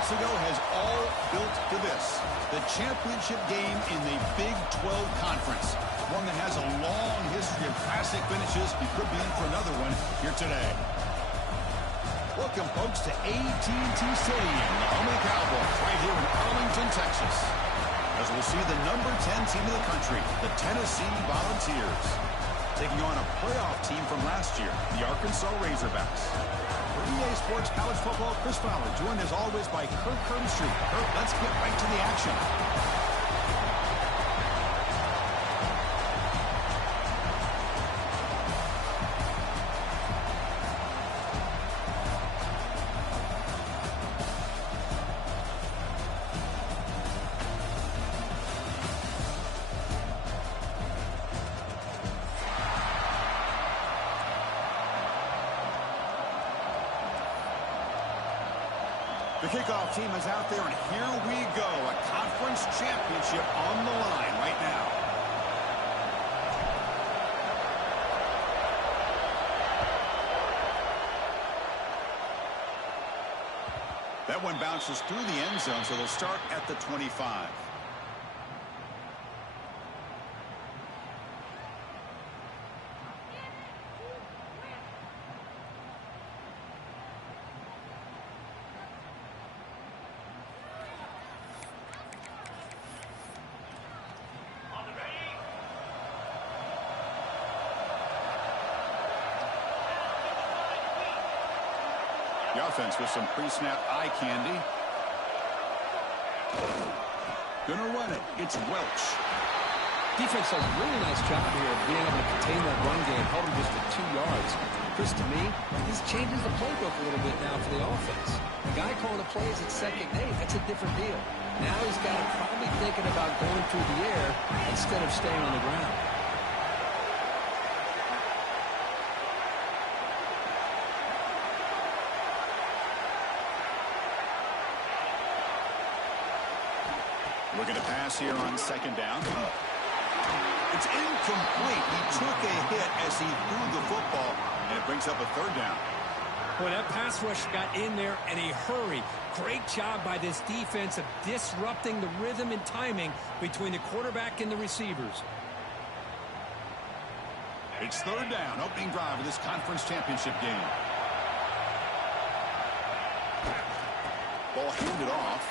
months ago has all built to this. The championship game in the Big 12 Conference. One that has a long history of classic finishes. We could be in for another one here today. Welcome, folks, to AT&T Stadium, the home of the Cowboys, right here in Arlington, Texas. As we'll see the number 10 team in the country, the Tennessee Volunteers, taking on a playoff team from last year, the Arkansas Razorbacks. For EA Sports College Football, Chris Fowler, joined as always by Kirk Herbstreit. Kirk, let's get right to the action. The kickoff team is out there, and here we go. A conference championship on the line right now. That one bounces through the end zone, so they'll start at the 25. The offense with some pre-snap eye candy. Gonna run it. It's Welch. Defense does a really nice job here of being able to contain that run game, held him just to 2 yards. Chris, to me, this changes the playbook a little bit now for the offense. The guy calling the plays at second and 8, that's a different deal. Now he's got to probably thinking about going through the air instead of staying on the ground. Looking to pass here on second down. It's incomplete. He took a hit as he threw the football, and it brings up a third down. Boy, that pass rush got in there in a hurry. Great job by this defense of disrupting the rhythm and timing between the quarterback and the receivers. It's third down, opening drive of this conference championship game. Ball handed off.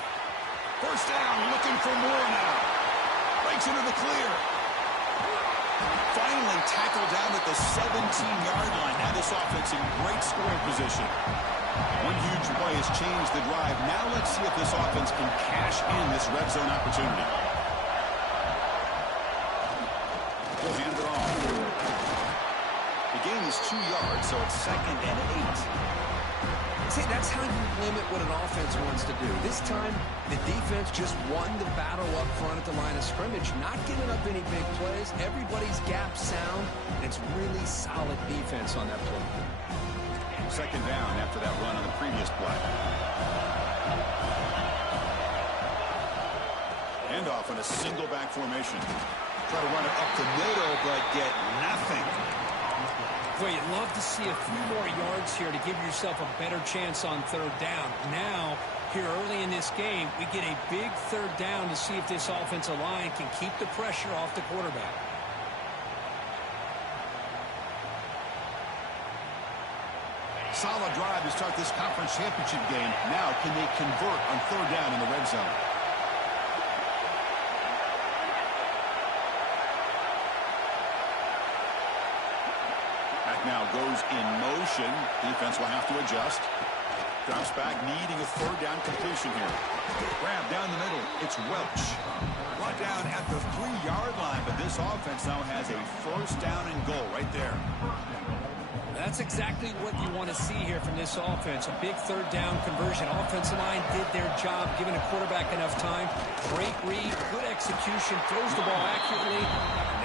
First down, looking for more now. Breaks into the clear. Finally tackled down at the 17-yard line. Now this offense in great scoring position. One huge play has changed the drive. Now let's see if this offense can cash in this red zone opportunity. He'll hand it off. The gain is 2 yards, so it's second and 8. See, that's how you limit what an offense wants to do. This time, the defense just won the battle up front at the line of scrimmage, not giving up any big plays. Everybody's gap sound, and it's really solid defense on that play. Second down after that run on the previous play. Handoff in a single back formation. Try to run it up the middle, but get nothing. Boy, you'd love to see a few more yards here to give yourself a better chance on third down. Now, here early in this game, we get a big third down to see if this offensive line can keep the pressure off the quarterback. Solid drive to start this conference championship game. Now, can they convert on third down in the red zone? Now goes in motion. Defense will have to adjust. Drops back, needing a third down completion here. Grab down the middle. It's Welch. Brought down at the 3-yard line, but this offense now has a first down and goal right there. That's exactly what you want to see here from this offense. A big third down conversion. Offensive line did their job, giving a quarterback enough time. Great read, good execution, throws the ball accurately.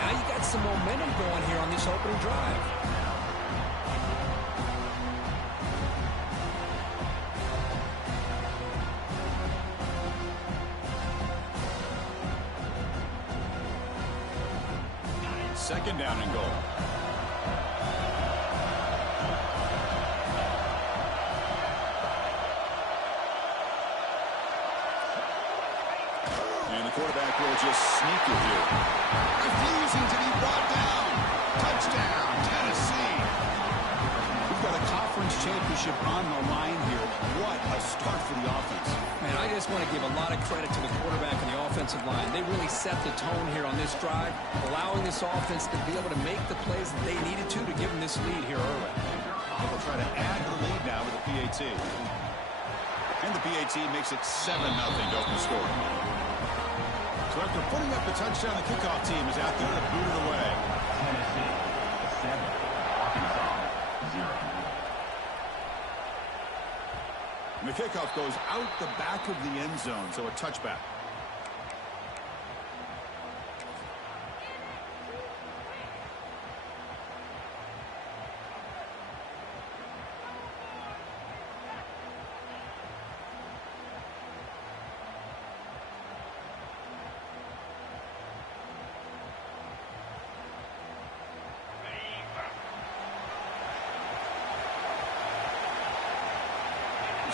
Now you got some momentum going here on this opening drive. Second down and goal. And the quarterback will just sneak it here. Refusing to be brought down. Touchdown, Tennessee. We've got a conference championship on the line here. What a start for the offense. Man, I just want to give a lot of credit to the quarterback and the offensive line. They really set the tone here on this drive, allowing this offense to be able to make the plays that they needed to give them this lead here early. They'll try to add to the lead now with the PAT. And the PAT makes it 7-0 to open score. So after putting up the touchdown, the kickoff team is out there to boot it away. Tennessee, 7. Arkansas, 0. And the kickoff goes out the back of the end zone, so a touchback.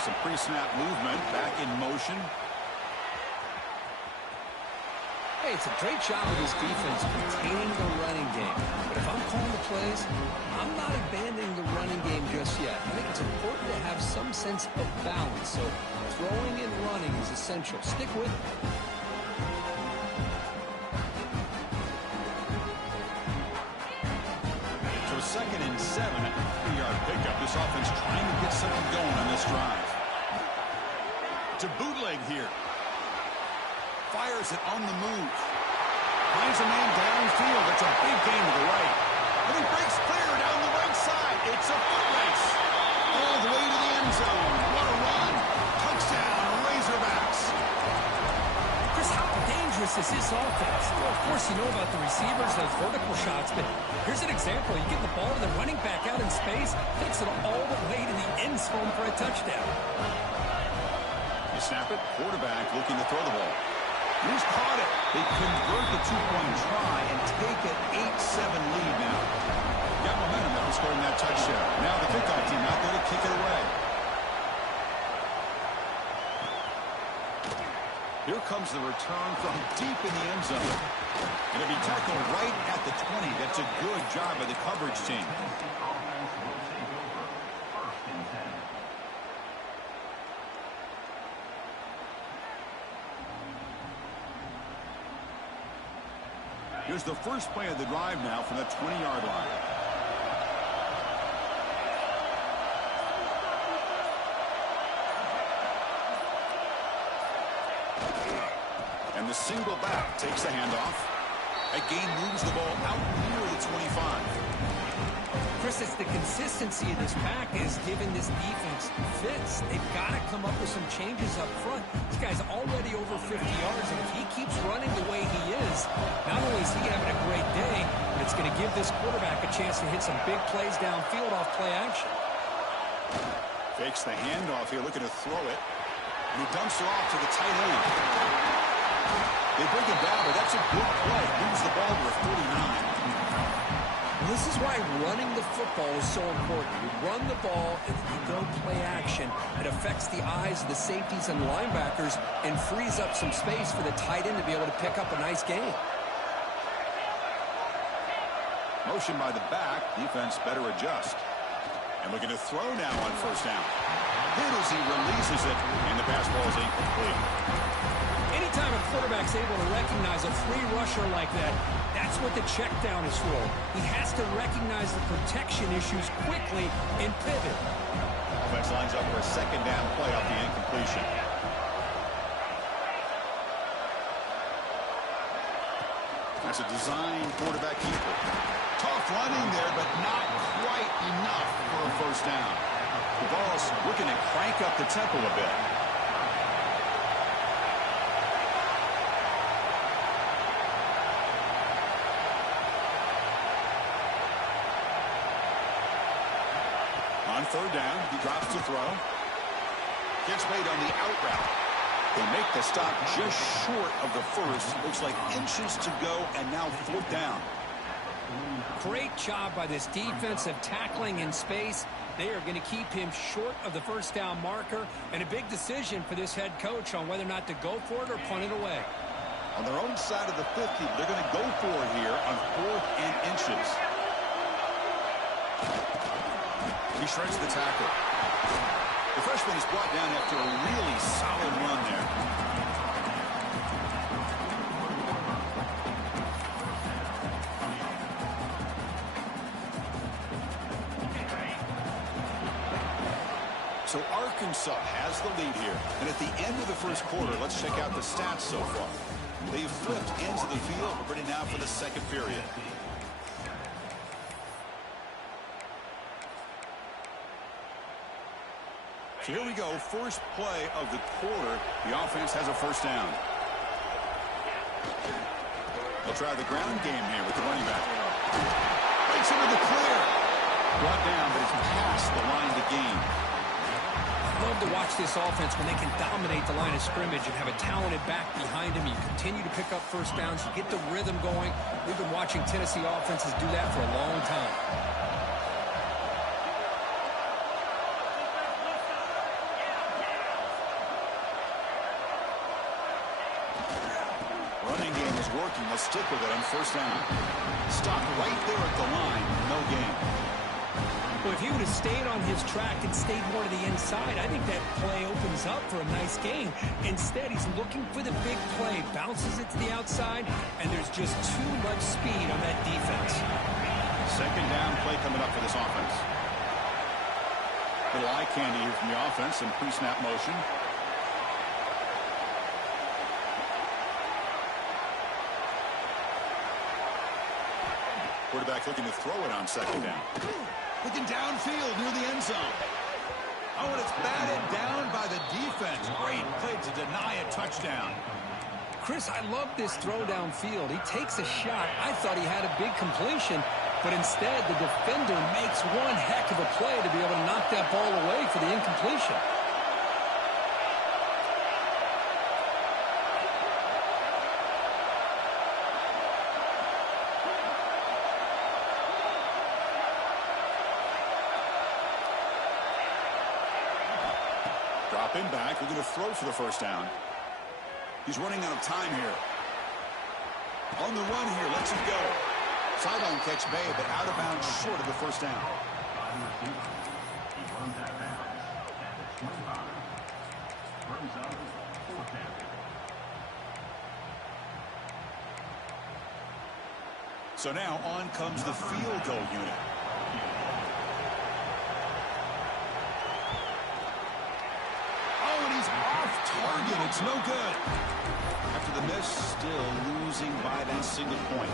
Some pre-snap movement, back in motion. Hey, it's a great job of this defense containing the running game. But if I'm calling the plays, I'm not abandoning the running game just yet. I think it's important to have some sense of balance. So throwing and running is essential. Stick with it. So 2nd and 7, a 3-yard pickup. This offense trying to get something going on this drive. To bootleg here. Fires it on the move. Finds a man downfield. That's a big gain to the right. And he breaks clear down the right side. It's a foot race. All the way to the end zone. What a run. Touchdown, Razorbacks. Chris, how dangerous is this offense? Well, of course, you know about the receivers, those vertical shots, but here's an example. You get the ball to the running back out in space, takes it all the way to the end zone for a touchdown. Snap it, quarterback looking to throw the ball. He's caught it. They convert the two-point try and take an 8-7 lead now. Got momentum after scoring that touchdown. Now the kickoff team out there to kick it away. Here comes the return from deep in the end zone. And it'll be tackled right at the 20. That's a good job by the coverage team. Here's the first play of the drive now from the 20-yard line. And the single back takes the handoff. That gain moves the ball out near the 25. Chris, it's the consistency of this pack is giving this defense fits. They've got to come up with some changes up front. This guy's already over 50 yards, and if he keeps running the way he is, not only is he having a great day, but it's going to give this quarterback a chance to hit some big plays downfield off play action. Fakes the handoff here, looking to throw it. And he dumps it off to the tight end. They break it down, but that's a good play. Moves the ball to the 49. This is why running the football is so important. You run the ball, and you go play action. It affects the eyes of the safeties and linebackers and frees up some space for the tight end to be able to pick up a nice gain. Motion by the back. Defense better adjust. And looking to throw now on first down. Hit as he releases it, and the pass ball is incomplete. Anytime a quarterback's able to recognize a free rusher like that, that's what the check down is for. He has to recognize the protection issues quickly and pivot. Offense lines up for a second down play off the incompletion. That's a design quarterback keeper. Tough running there, but not quite enough for a first down. The ball's looking to crank up the tempo a bit. On third down, he drops to throw. Gets made on the out route. They make the stop just short of the first. Looks like inches to go, and now fourth down. Great job by this defensive tackling in space. They are going to keep him short of the first down marker, and a big decision for this head coach on whether or not to go for it or punt it away. On their own side of the 50, they're going to go for it here on 4th and inches. He shreds the tackle. The freshman is brought down after a really solid run there. So Arkansas has the lead here. And at the end of the first quarter, let's check out the stats so far. They've flipped into the field. We're ready now for the second period. So here we go. First play of the quarter. The offense has a first down. They'll try the ground game here with the running back. Breaks into the clear. Brought down, but it's past the line to gain. Love to watch this offense when they can dominate the line of scrimmage and have a talented back behind him. You continue to pick up first downs. You get the rhythm going. We've been watching Tennessee offenses do that for a long time. Running game is working. Let's stick with it on first down. Stop right there at the line. No gain. Well, if he would have stayed on his track and stayed more to the inside, I think that play opens up for a nice gain. Instead, he's looking for the big play, bounces it to the outside, and there's just too much speed on that defense. Second down play coming up for this offense. Little eye candy here from the offense and pre-snap motion. Quarterback looking to throw it on second down. Looking downfield near the end zone. Oh, and it's batted down by the defense. Great play to deny a touchdown. Chris, I love this throw downfield. He takes a shot. I thought he had a big completion, but instead the defender makes one heck of a play to be able to knock that ball away for the incompletion. Dropping back, we're going to throw for the first down. He's running out of time here. On the run here, lets it go. Sideline catch made, but out of bounds short of the first down. So now on comes the field goal unit. Target, it's no good. After the miss, still losing by that single point.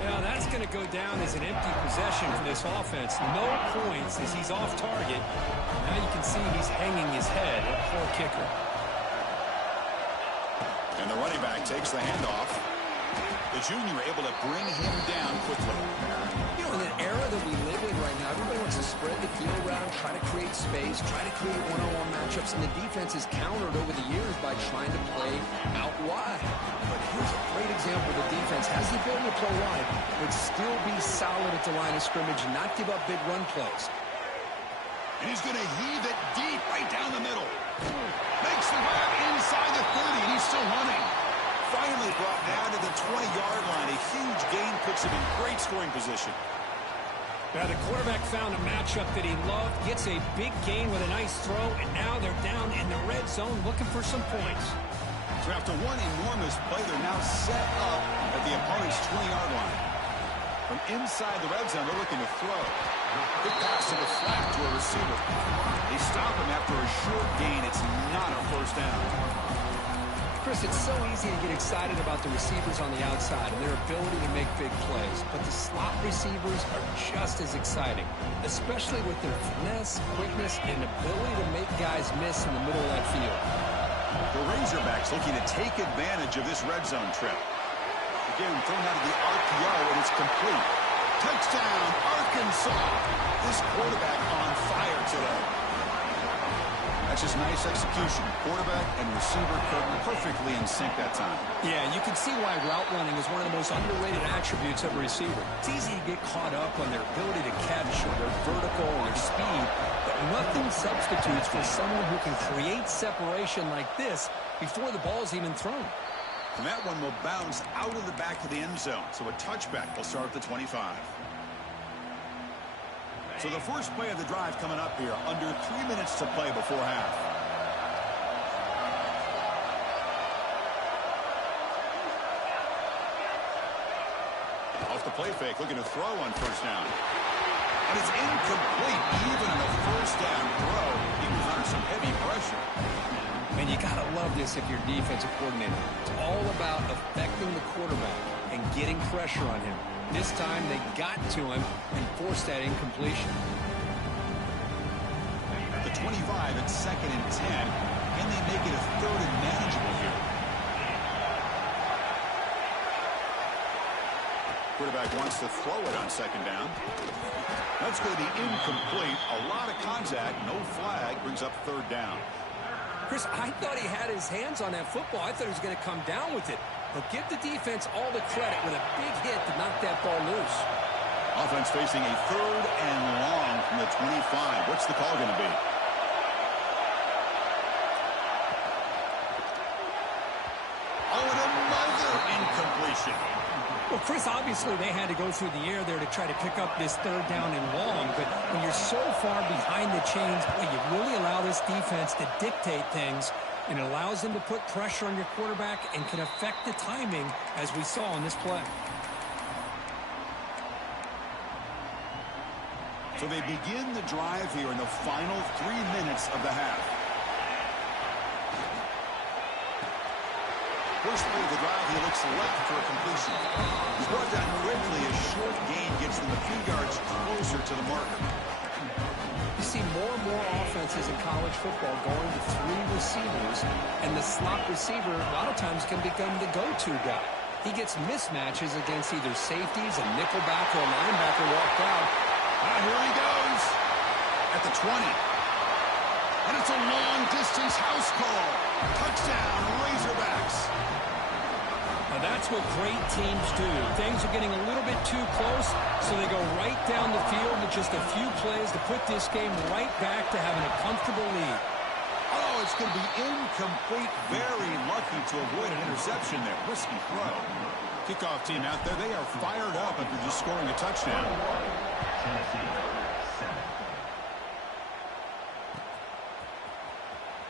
Yeah, that's going to go down as an empty possession for this offense. No points as he's off target. Now you can see he's hanging his head. A poor kicker. And the running back takes the handoff. The junior able to bring him down quickly. You know, in an era that we live in right now, everybody wants to spread the field around, try to create space, try to create one-on-one matchups, and the defense is countered over the years by trying to play out wide. But here's a great example. The defense has the ability to play wide, but still be solid at the line of scrimmage and not give up big run plays. And he's going to heave it deep right down the middle. Makes the grab inside the 30, and he's still running. Finally brought down to the 20-yard line. A huge gain puts him in great scoring position. Now the quarterback found a matchup that he loved, gets a big gain with a nice throw, and now they're down in the red zone looking for some points. So after one enormous play, they're now set up at the opponent's 20-yard line. From inside the red zone, they're looking to throw. Good pass to the flat to a receiver. They stop him after a short gain. It's not a first down. Chris, it's so easy to get excited about the receivers on the outside and their ability to make big plays, but the slot receivers are just as exciting, especially with their finesse, quickness, and ability to make guys miss in the middle of that field. The Razorbacks looking to take advantage of this red zone trip. Again, thrown out of the RPO, and it's complete. Touchdown, Arkansas! This quarterback on fire today. That's just nice execution. Quarterback and receiver could perfectly in sync that time. Yeah, you can see why route running is one of the most underrated attributes of a receiver. It's easy to get caught up on their ability to catch or their vertical or their speed, but nothing substitutes for someone who can create separation like this before the ball's even thrown. And that one will bounce out of the back of the end zone. So a touchback will start at the 25. So the first play of the drive coming up here. Under 3 minutes to play before half. Off the play fake, looking to throw on first down. And it's incomplete. Even in a first down throw, he was under some heavy pressure. And you got to love this if you're defensive coordinator. It's all about affecting the quarterback and getting pressure on him. This time they got to him and forced that incompletion. The 25 at 2nd and 10. Can they make it a 3rd and manageable here? Quarterback wants to throw it on 2nd down. That's going to be incomplete. A lot of contact. No flag. Brings up 3rd down. Chris, I thought he had his hands on that football. I thought he was going to come down with it. But give the defense all the credit with a big hit to knock that ball loose. Offense facing a 3rd and long from the 25. What's the call going to be? Oh, and another incompletion. Well, Chris, obviously they had to go through the air there to try to pick up this 3rd down and long. But when you're so far behind the chains, boy, you really allow this defense to dictate things. And it allows them to put pressure on your quarterback and can affect the timing, as we saw in this play. So they begin the drive here in the final 3 minutes of the half. First play of the drive, he looks left for a completion. He's brought down quickly. A short gain gets them a few yards closer to the marker. You see more and more offenses in college football going to 3 receivers, and the slot receiver a lot of times can become the go-to guy. He gets mismatches against either safeties, a nickelback, or a linebacker walked out. Here he goes at the 20. And it's a long-distance house call. Touchdown, Razorbacks. Now that's what great teams do. Things are getting a little bit too close, so they go right down the field with just a few plays to put this game right back to having a comfortable lead. Oh, it's going to be incomplete. Very lucky to avoid an interception there. Risky throw. Kickoff team out there, they are fired up after just scoring a touchdown.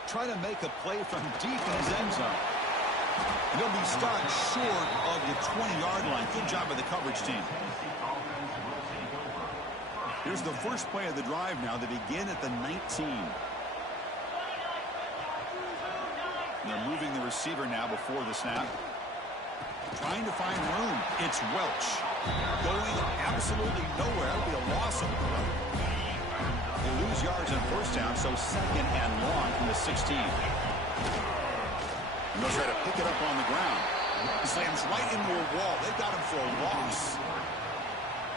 Try to make a play from deep in his end zone. And he'll be stopped short of the 20-yard line. Good job by the coverage team. Here's the first play of the drive now. They begin at the 19. And they're moving the receiver now before the snap. Trying to find room. It's Welch. Going absolutely nowhere. That'll be a loss of the play. They lose yards on first down, so 2nd and long from the 16. And they'll try to pick it up on the ground. He slams right into a wall. They've got him for a loss.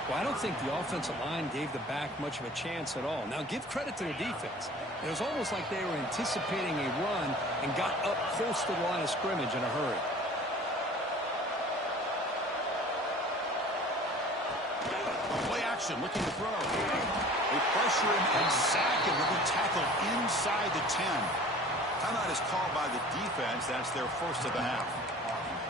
Well, I don't think the offensive line gave the back much of a chance at all. Now, give credit to the defense. It was almost like they were anticipating a run and got up close to the line of scrimmage in a hurry. Play action, looking to throw. They pressure him and sack him. He'll be tackled inside the 10. Timeout is called by the defense. That's their first of the half.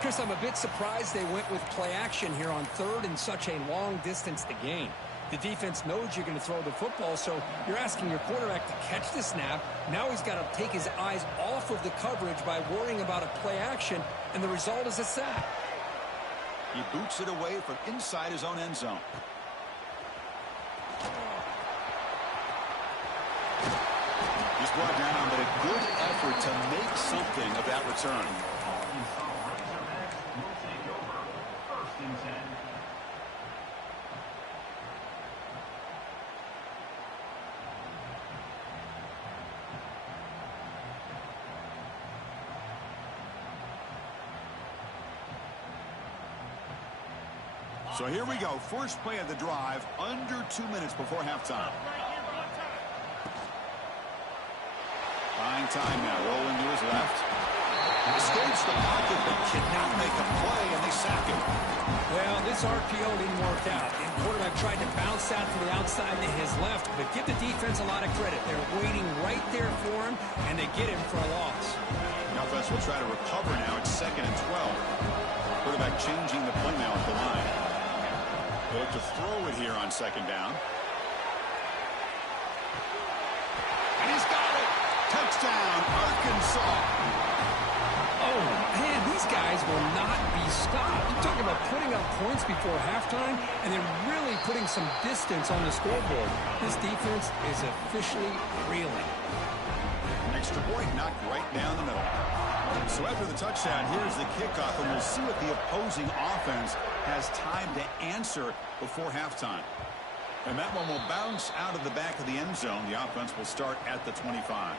Chris, I'm a bit surprised they went with play action here on 3rd and such a long distance to gain. The defense knows you're going to throw the football, so you're asking your quarterback to catch the snap. Now he's got to take his eyes off of the coverage by worrying about a play action, and the result is a sack. He boots it away from inside his own end zone. He's brought down, but a good effort to make something of that return. So here we go. First play of the drive, under 2 minutes before halftime. Buying time now. Rolling to his left. Escapes the pocket, but cannot make a play, and they sack him. Well, this RPO didn't work out. The quarterback tried to bounce out to the outside to his left, but give the defense a lot of credit. They're waiting right there for him, and they get him for a loss. The offense will try to recover now. It's 2nd and 12. Quarterback changing the play now at the line. They look to throw it here on 2nd down. And he's got it. Touchdown, Arkansas. Oh, man, these guys will not be stopped. You're talking about putting up points before halftime, and then really putting some distance on the scoreboard. This defense is officially reeling. Extra point knocked right down the middle. So after the touchdown, here's the kickoff, and we'll see what the opposing offense has time to answer before halftime. And that one will bounce out of the back of the end zone. The offense will start at the 25.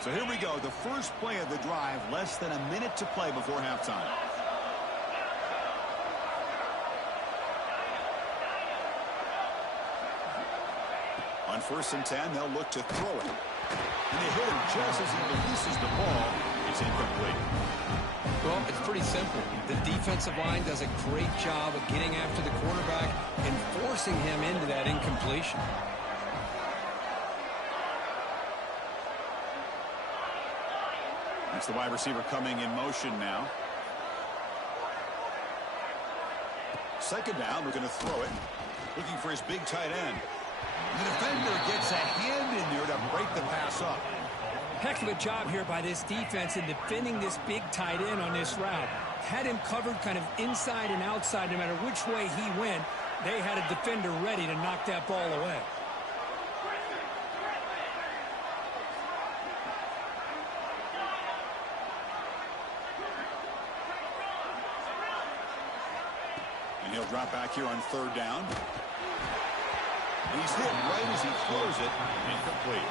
So here we go, the first play of the drive, less than a minute to play before halftime. On 1st and 10, they'll look to throw it. And they hit him just as he releases the ball. It's incomplete. Well, it's pretty simple. The defensive line does a great job of getting after the quarterback and forcing him into that incompletion. That's the wide receiver coming in motion now. 2nd down, we're going to throw it. Looking for his big tight end. The defender gets a hand in there to break the pass up. Heck of a job here by this defense in defending this big tight end on this route. Had him covered kind of inside and outside no matter which way he went. They had a defender ready to knock that ball away. And he'll drop back here on 3rd down. And he's hit right as he throws it. Incomplete.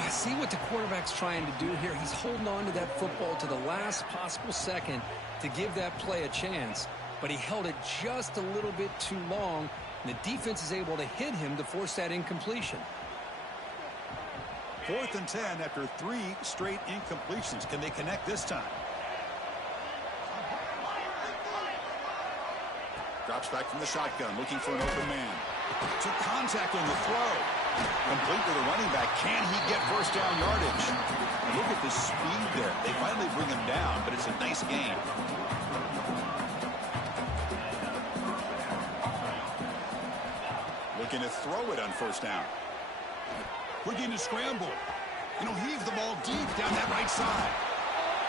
I see what the quarterback's trying to do here. He's holding on to that football to the last possible second to give that play a chance. But he held it just a little bit too long. And the defense is able to hit him to force that incompletion. 4th and 10 after 3 straight incompletions. Can they connect this time? Drops back from the shotgun, looking for an open man. Took contact on the throw. Complete to the running back. Can he get 1st down yardage? And look at the speed there. They finally bring him down, but it's a nice game. Looking to throw it on 1st down. Looking to scramble. And he'll heave the ball deep down that right side.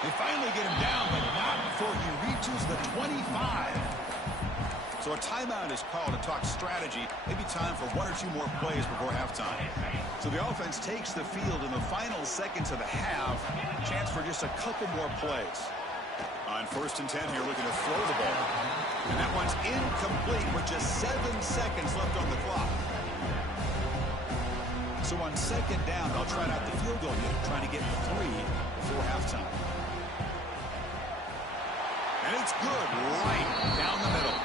They finally get him down, but not before he reaches the 25. So a timeout is called to talk strategy. Maybe time for 1 or 2 more plays before halftime. So the offense takes the field in the final seconds of the half. Chance for just a couple more plays. On 1st and 10 here, looking to throw the ball. And that one's incomplete with just 7 seconds left on the clock. So on 2nd down, they'll try out the field goal unit, trying to get 3 before halftime. And it's good right down the middle.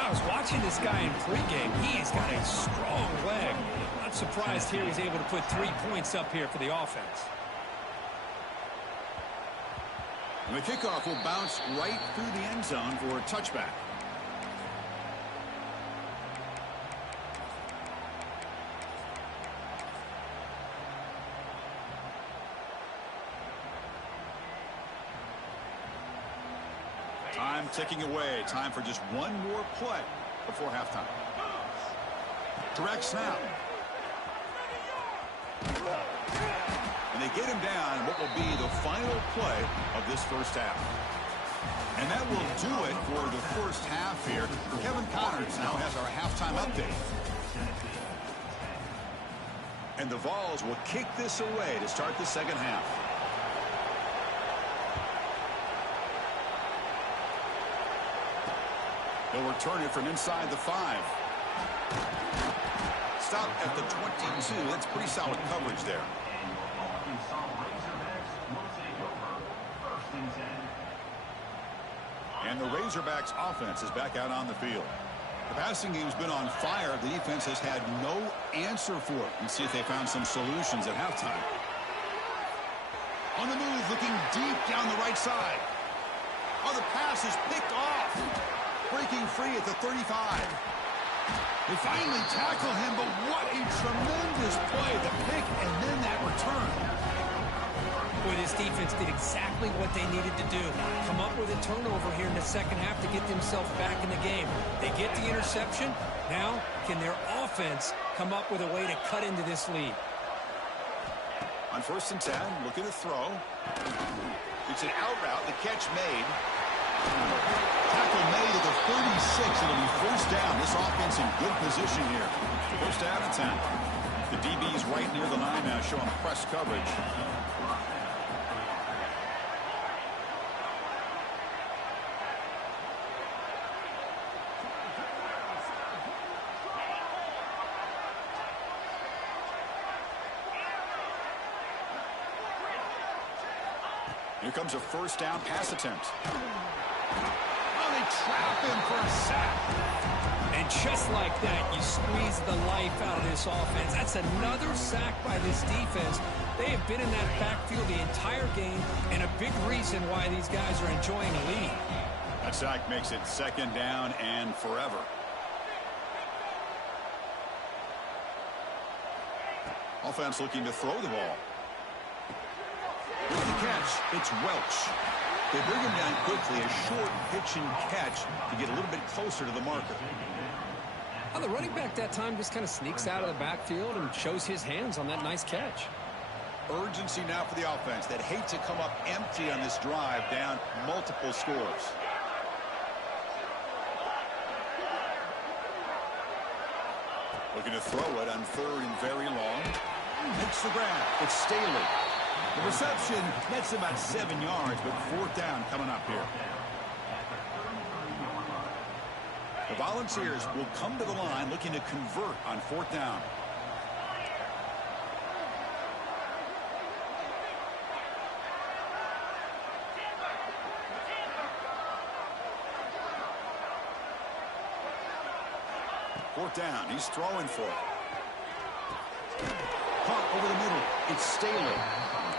I was watching this guy in pregame. He's got a strong leg. Not surprised here he's able to put 3 points up here for the offense. And the kickoff will bounce right through the end zone for a touchback. Time ticking away. Time for just 1 more play before halftime. Direct snap. And they get him down in what will be the final play of this 1st half. And that will do it for the 1st half here. Kevin Connors now has our halftime update. And the Vols will kick this away to start the 2nd half. They'll return it from inside the 5. Stop at the 22. That's pretty solid coverage there. And the Razorbacks offense is back out on the field. The passing game's been on fire. The defense has had no answer for it. Let's see if they found some solutions at halftime. On the move, looking deep down the right side. Oh, the pass is picked off. Breaking free at the 35. They finally tackle him, but what a tremendous play. The pick and then that return. Boy, this defense did exactly what they needed to do. Come up with a turnover here in the second half to get themselves back in the game. They get the interception. Now, can their offense come up with a way to cut into this lead? On 1st and 10, looking to throw. It's an out route. The catch made. Tackle made at the 36. It'll be 1st down. This offense in good position here. 1st down and 10. The DB's right near the line now, showing press coverage. Here comes a 1st down pass attempt. Oh, they trap him for a sack. And just like that, you squeeze the life out of this offense. That's another sack by this defense. They have been in that backfield the entire game, and a big reason why these guys are enjoying a lead. That sack makes it 2nd down and forever. Offense looking to throw the ball. With the catch, it's Welch. They bring him down quickly, a short pitch and catch to get a little bit closer to the marker. Well, the running back that time just kind of sneaks out of the backfield and shows his hands on that nice catch. Urgency now for the offense that hate to come up empty on this drive, down multiple scores. Looking to throw it on 3rd and very long. Makes the grab. It's Staley. The reception nets about 7 yards, but 4th down coming up here. The Volunteers will come to the line looking to convert on 4th down. Fourth down. He's throwing for it. Caught over the middle. It's Staley.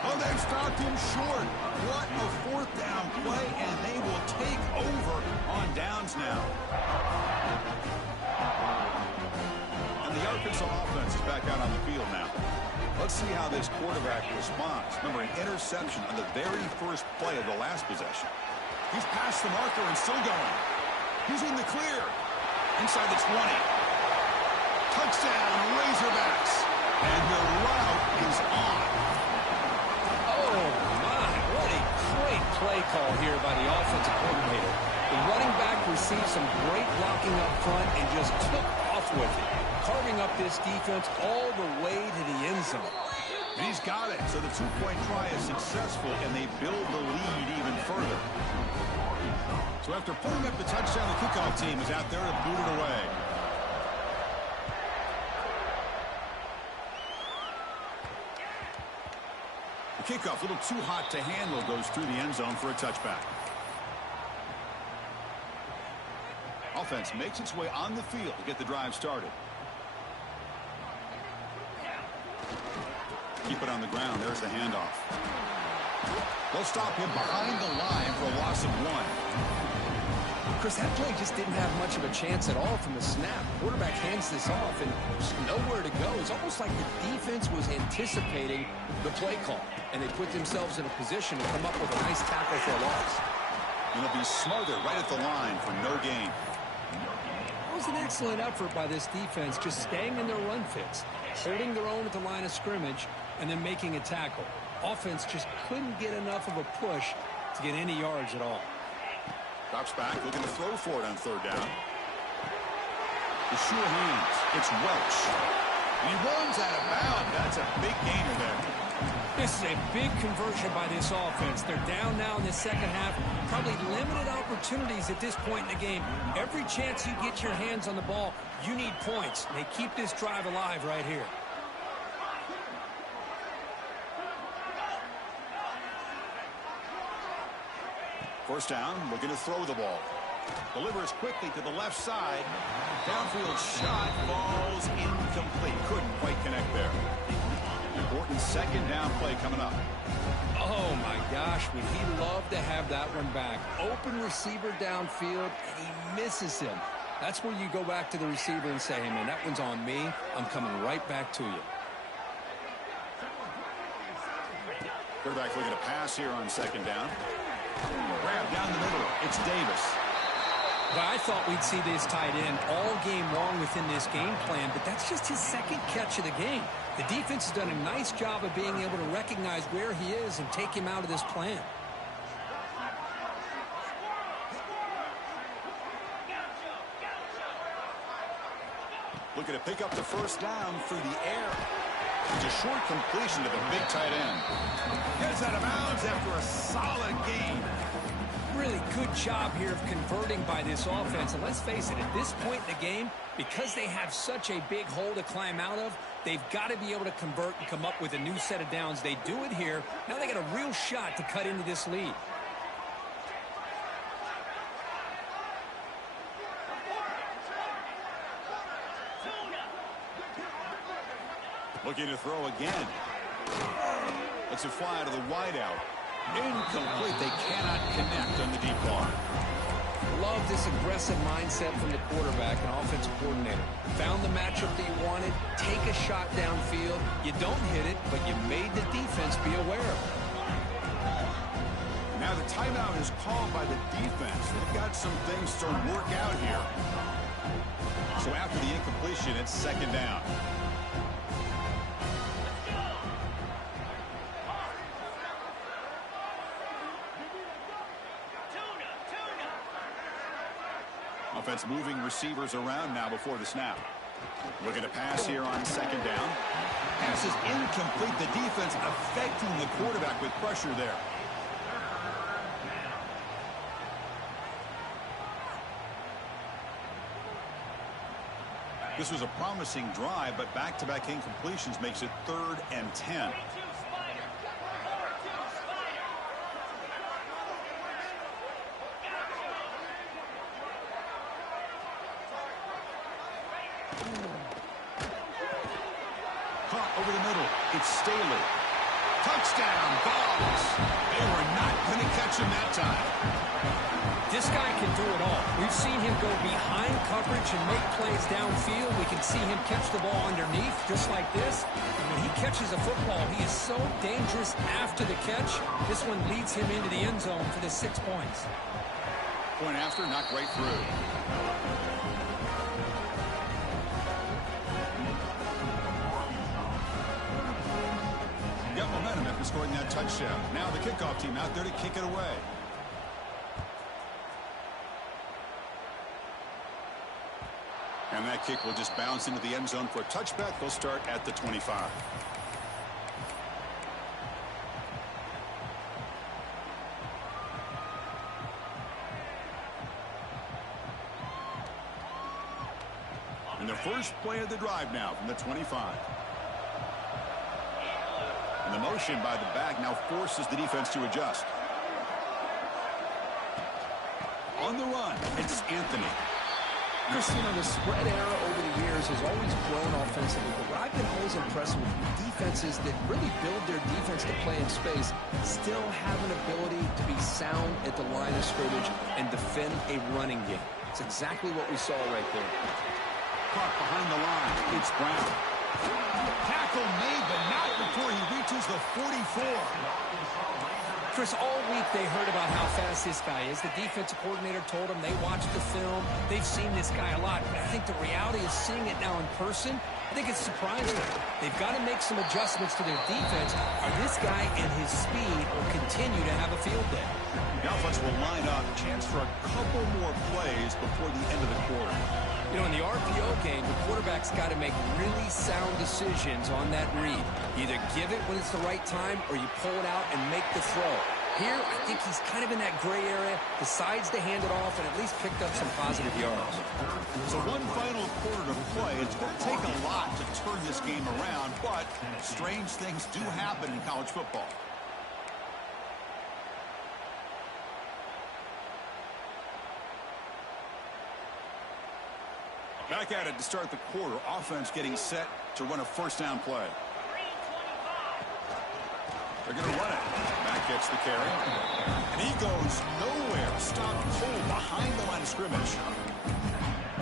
Oh, they've stopped him short. What a 4th down play, and they will take over on downs now. And the Arkansas offense is back out on the field now. Let's see how this quarterback responds. Remember, an interception on the very first play of the last possession. He's past the marker and still going. He's in the clear. Inside the 20. Touchdown, Razorbacks. And the route is on. Oh, my. What a great play call here by the offensive coordinator. The running back received some great blocking up front and just took off with it, carving up this defense all the way to the end zone. And he's got it. So the 2-point try is successful, and they build the lead even further. So after putting up the touchdown, the kickoff team is out there to boot it away. The kickoff, a little too hot to handle, goes through the end zone for a touchback. Offense makes its way on the field to get the drive started. Keep it on the ground. There's the handoff. They'll stop him behind the line for a loss of 1. Chris, that play just didn't have much of a chance at all from the snap. Quarterback hands this off and just nowhere to go. It's almost like the defense was anticipating the play call, and they put themselves in a position to come up with a nice tackle for a loss. And they'll be smothered right at the line for no gain. That was an excellent effort by this defense, just staying in their run fits, holding their own at the line of scrimmage, and then making a tackle. Offense just couldn't get enough of a push to get any yards at all. Drops back, looking to throw for it on 3rd down. The sure hands. It's Welch. He runs out of bounds. That's a big gainer there. This is a big conversion by this offense. They're down now in the second half. Probably limited opportunities at this point in the game. Every chance you get your hands on the ball, you need points. They keep this drive alive right here. First down, looking to throw the ball. Delivers quickly to the left side. Downfield shot falls incomplete. Couldn't quite connect there. Important second down play coming up. Oh, my gosh, would he love to have that one back. Open receiver downfield, and he misses him. That's where you go back to the receiver and say, hey, man, that one's on me. I'm coming right back to you. Quarterback looking to pass here on second down. Grab down the middle. It's Davis. But I thought we'd see this tight end all game long within this game plan, but that's just his second catch of the game. The defense has done a nice job of being able to recognize where he is and take him out of this plan. Looking to pick up the first down through the air. It's a short completion to the big tight end. Gets out of bounds after a solid gain. Really good job here of converting by this offense. And let's face it, at this point in the game, because they have such a big hole to climb out of, they've got to be able to convert and come up with a new set of downs. They do it here. Now they got a real shot to cut into this lead. Looking to throw again. Let's it fly to the wideout. Incomplete. They cannot connect on the deep ball. Love this aggressive mindset from the quarterback and offensive coordinator. Found the matchup that you wanted. Take a shot downfield. You don't hit it, but you made the defense be aware of it. Now the timeout is called by the defense. They've got some things to work out here. So after the incompletion, it's second down. Offense moving receivers around now before the snap. Looking to pass here on second down. Pass is incomplete. The defense affecting the quarterback with pressure there. This was a promising drive, but back-to-back incompletions makes it 3rd and 10. Over the middle, it's Staley. Touchdown, Dogs. They were not going to catch him that time. This guy can do it all. We've seen him go behind coverage and make plays downfield. We can see him catch the ball underneath just like this. And when he catches a football, he is so dangerous after the catch. This one leads him into the end zone for the 6 points. Point after, knocked right through. Got momentum after scoring that touchdown. Now the kickoff team out there to kick it away. And that kick will just bounce into the end zone for a touchback. They'll start at the 25. And the first play of the drive now from the 25. And the motion by the back now forces the defense to adjust. On the run, it's Anthony. Chris, you know, the spread era over the years has always grown offensively, but what I've been always impressed with defenses that really build their defense to play in space still have an ability to be sound at the line of scrimmage and defend a running game. It's exactly what we saw right there. Caught behind the line. It's Brown. Tackle made, but not before he reaches the 44. Chris, all week they heard about how fast this guy is. The defensive coordinator told them they watched the film. They've seen this guy a lot. But I think the reality is seeing it now in person, I think it's surprising. They've got to make some adjustments to their defense, or this guy and his speed will continue to have a field day. The offense will line up. Chance for a couple more plays before the end of the quarter. You know, in the RPO game, the quarterback's got to make really sound decisions on that read. Either give it when it's the right time or you pull it out and make the throw. Here, I think he's kind of in that gray area, decides to hand it off and at least picked up some positive yards. So one final quarter to play. It's going to take a lot to turn this game around, but strange things do happen in college football. Back at it to start the quarter. Offense getting set to run a first down play. They're going to run it. Back gets the carry. And he goes nowhere. Stopped cold behind the line of scrimmage.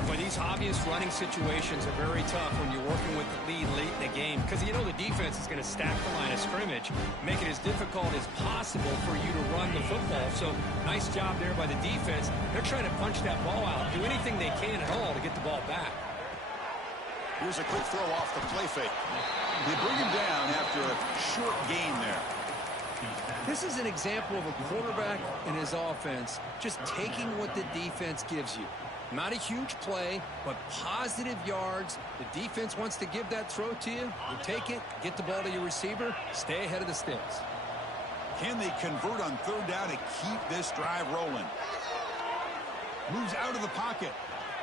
But these obvious running situations are very tough when you're working with the lead late in the game, because you know the defense is going to stack the line of scrimmage, make it as difficult as possible for you to run the football. So nice job there by the defense. They're trying to punch that ball out, do anything they can at all to get the ball back. Here's a quick throw off the play fake. They bring him down after a short gain there. This is an example of a quarterback and his offense just taking what the defense gives you. Not a huge play, but positive yards. The defense wants to give that throw to you. You take it, get the ball to your receiver, stay ahead of the sticks. Can they convert on third down to keep this drive rolling? Moves out of the pocket.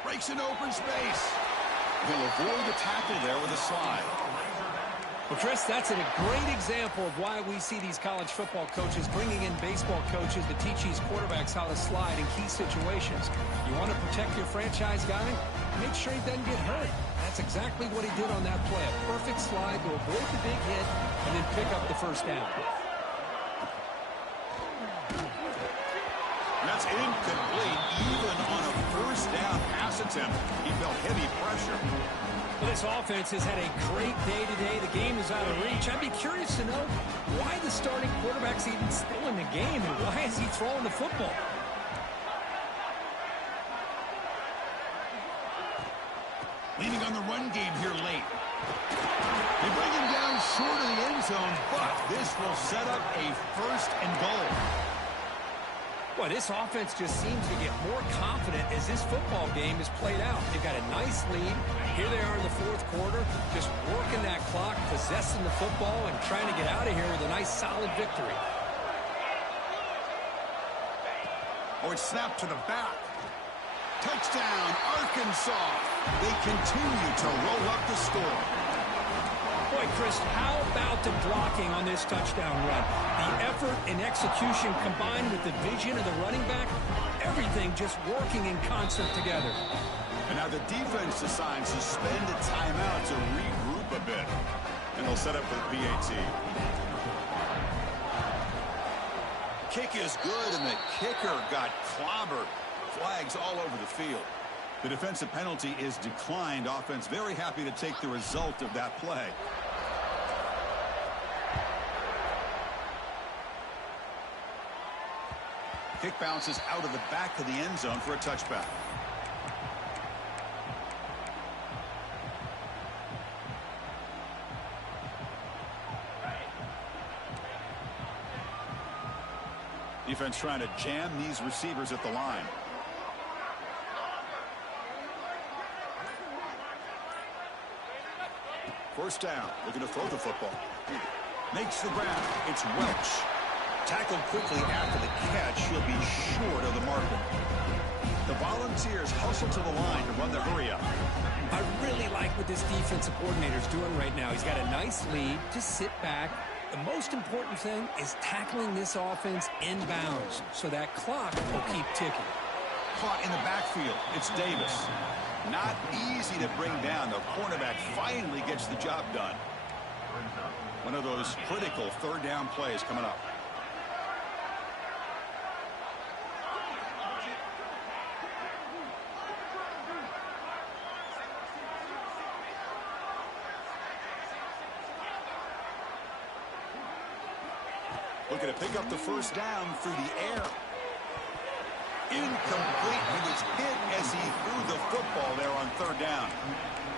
Breaks an open space. He'll avoid the tackle there with a slide. Well, Chris, that's a great example of why we see these college football coaches bringing in baseball coaches to teach these quarterbacks how to slide in key situations. You want to protect your franchise guy? Make sure he doesn't get hurt. That's exactly what he did on that play. A perfect slide to avoid the big hit and then pick up the first down. That's incomplete. Even on a first down pass attempt, he felt heavy pressure. Well, this offense has had a great day today. The game is out of reach. I'd be curious to know why the starting quarterback's even still in the game and why is he throwing the football? Leaning on the run game here late. They bring him down short of the end zone, but this will set up a first and goal. Boy, this offense just seems to get more confident as this football game is played out. They've got a nice lead. Here they are in the fourth quarter, just working that clock, possessing the football, and trying to get out of here with a nice, solid victory. Oh, it's snapped to the back. Touchdown, Arkansas. They continue to roll up the score. Boy, Chris, how about the blocking on this touchdown run? The effort and execution combined with the vision of the running back, everything just working in concert together. And now the defense decides to spend a timeout to regroup a bit. And they'll set up for the PAT. Kick is good, and the kicker got clobbered. Flags all over the field. The defensive penalty is declined. Offense very happy to take the result of that play. Kick bounces out of the back of the end zone for a touchback. Defense trying to jam these receivers at the line. First down. Looking to throw the football. Makes the grab. It's Welch. Tackled quickly after the catch. He'll be short of the marker. The Volunteers hustle to the line to run the hurry up. I really like what this defensive coordinator's doing right now. He's got a nice lead. Just sit back. The most important thing is tackling this offense inbounds so that clock will keep ticking. Caught in the backfield. It's Davis. Not easy to bring down. The cornerback finally gets the job done. One of those critical third down plays coming up. Looking to pick up the first down through the air. Incomplete. He was hit as he threw the football there on third down.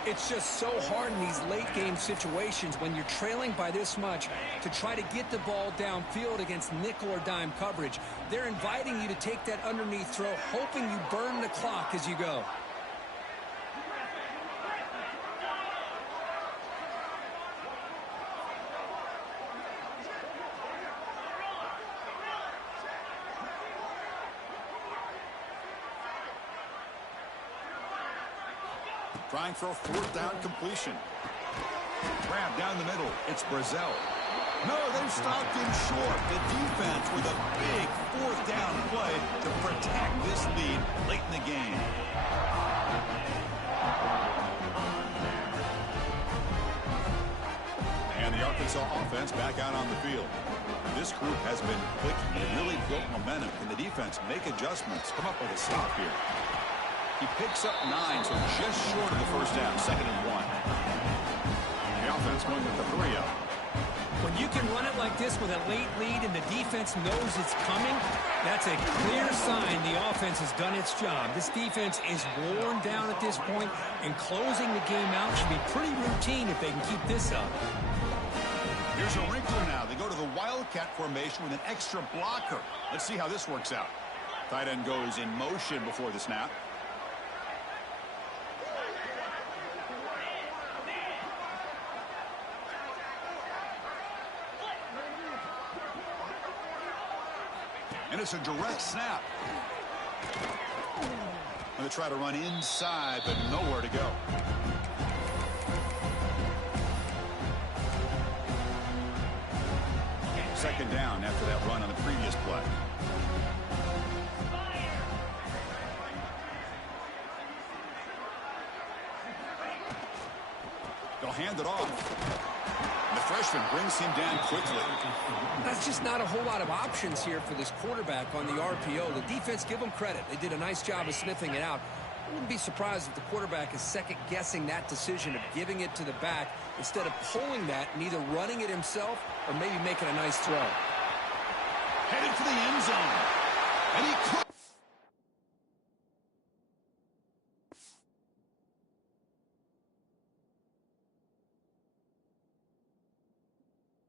It's just so hard in these late game situations when you're trailing by this much to try to get the ball downfield against nickel or dime coverage. They're inviting you to take that underneath throw, hoping you burn the clock as you go. Trying for a fourth down completion. Grab down the middle. It's Brazel. No, they've stopped him short. The defense with a big fourth down play to protect this lead late in the game. Arkansas offense back out on the field. This group has been clicking. They really built momentum. Can the defense make adjustments? Come up with a stop here. He picks up 9, so just short of the first down. 2nd and 1. The offense going with the 3-up. When you can run it like this with a late lead and the defense knows it's coming, that's a clear sign the offense has done its job. This defense is worn down at this point, and closing the game out should be pretty routine if they can keep this up. Here's a wrinkle now. They go to the Wildcat formation with an extra blocker. Let's see how this works out. Tight end goes in motion before the snap. And it's a direct snap. Going to try to run inside, but nowhere to go. Second down after that run on the previous play. They'll hand it off. The freshman brings him down quickly. That's just not a whole lot of options here for this quarterback on the RPO. The defense, give them credit. They did a nice job of sniffing it out. I wouldn't be surprised if the quarterback is second-guessing that decision of giving it to the back instead of pulling that and either running it himself or maybe making a nice throw. Headed for the end zone. And he